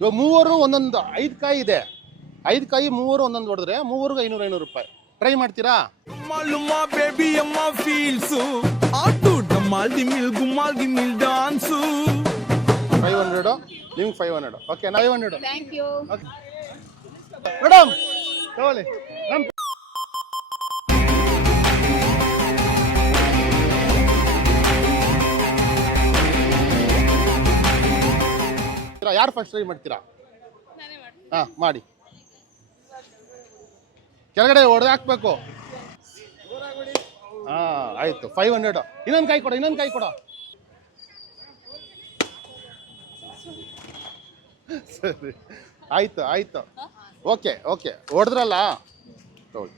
ಇವಾಗ ಮೂವರು ಒಂದೊಂದು 5 ಕಾಯಿ ಇದೆ, 5 ಕಾಯಿ ಮೂವರು ಒಂದೊಂದು ಹೊಡೆದ್ರೆ ಮೂವರ್ಗೂ 500 ರೂಪಾಯಿ. ಟ್ರೈ ಮಾಡ್ತೀರಾ? ಬೇಬಿ ಅಮ್ಮ ಫೀಲ್ಸು ಆಟು ಡಮಾಲ್ ದಿಮಿಲ್ ಡಾನ್ಸು. 500 ನಿಮ್ಗೆ 500. ಓಕೆ 500. Thank you. ಮೇಡಮ್ ತಗೊಳ್ಳಿ. ಯಾರು ಫಸ್ಟ್ ಟ್ರೈ ಮಾಡ್ತೀರಾ? ಹಾಂ ಮಾಡಿ. ಕೆಳಗಡೆ ಹೊಡೆದು ಹಾಕ್ಬೇಕು. ಹಾಂ ಆಯಿತು 500. ಇನ್ನೊಂದು ಕಾಯಿ ಕೊಡ, ಇನ್ನೊಂದು ಕಾಯಿ ಕೊಡ. ಸರಿ ಆಯ್ತು ಆಯ್ತು. ಓಕೆ ಓಕೆ ಹೊಡೆದ್ರಲ್ಲ ತಗೊಳ್ಳಿ.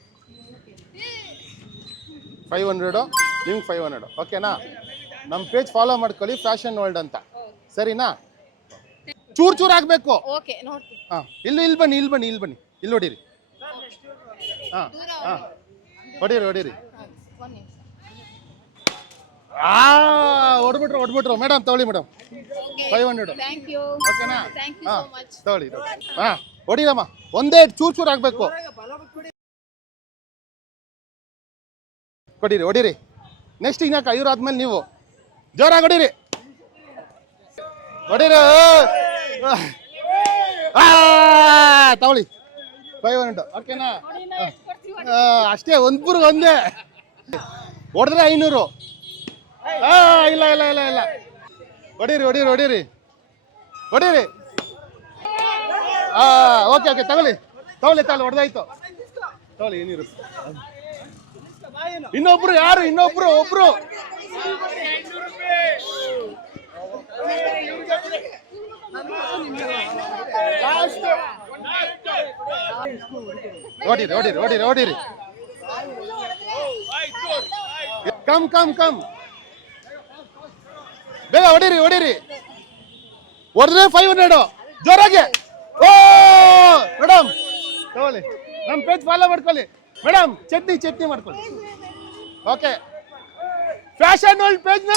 500 ನಿಮ್ಗೆ 500. ಓಕೆನಾ? ನಮ್ಮ ಪೇಜ್ ಫಾಲೋ ಮಾಡ್ಕೊಳ್ಳಿ, ಫ್ಯಾಷನ್ ವರ್ಲ್ಡ್ ಅಂತ. ಸರಿನಾ? ಚೂರು ಚೂರು ಆಗಬೇಕು. ಓಕೆ ನೋಡ್ತೀನಿ. ಹಾಂ ಇಲ್ಲಿ ಬನ್ನಿ, ಇಲ್ಲಿ ಹೊಡೀರಿ. ಹಾಂ ಹಾಂ ಹೊಡೀರಿ. ಹೊಡ್ಬಿಟ್ರು ಮೇಡಮ್. ತಗೊಳ್ಳಿ ಮೇಡಮ್ 500. Thank you. ಓಕೆನಾ? Thank you so much. ತಗೊಳ್ಳಿ. ಹಾಂ ಹೊಡೀರಮ್ಮ, ಒಂದೇ ಚೂರು ಆಗಬೇಕು. ಹೊಡೀರಿ. ನೆಕ್ಸ್ಟ್ ಇನ್ನಾಕ 500 ಆದ್ಮೇಲೆ ನೀವು ಜೋರಾಗಿ ಹೊಡೀರಿ. ತಗೊಳ್ಳಿ 500. ಓಕೆನಾ? ಅಷ್ಟೇ, ಒಂದ್ಬರ್ಗೆ ಒಂದೇ ಹೊಡೆದ್ರೆ 500. ಇಲ್ಲ ಹೊಡೀರಿ. ಓಕೆ ತಗೊಳ್ಳಿ ಹೊಡೆದಾಯ್ತು. ತಗೊಳ್ಳಿ ಏನಿರು. ಇನ್ನೊಬ್ರು ಯಾರು? ಒಬ್ರು ಹೊಡೀರಿ. ಕಮ್ ಬೇಗ ಹೊಡೀರಿ. ಹೊಡೆದ್ರೆ 500 ಜೋರಾಗಿ. ಓ ಮೇಡಮ್ ತಗೊಳ್ಳಿ, ನಮ್ಮ ಪೇಜ್ ಫಾಲೋ ಮಾಡ್ಕೊಳ್ಳಿ ಮೇಡಮ್. ಚಟ್ನಿ ಮಾಡ್ಕೊಳ್ಳಿ. Okay fashion world ಪೇಜ್ನ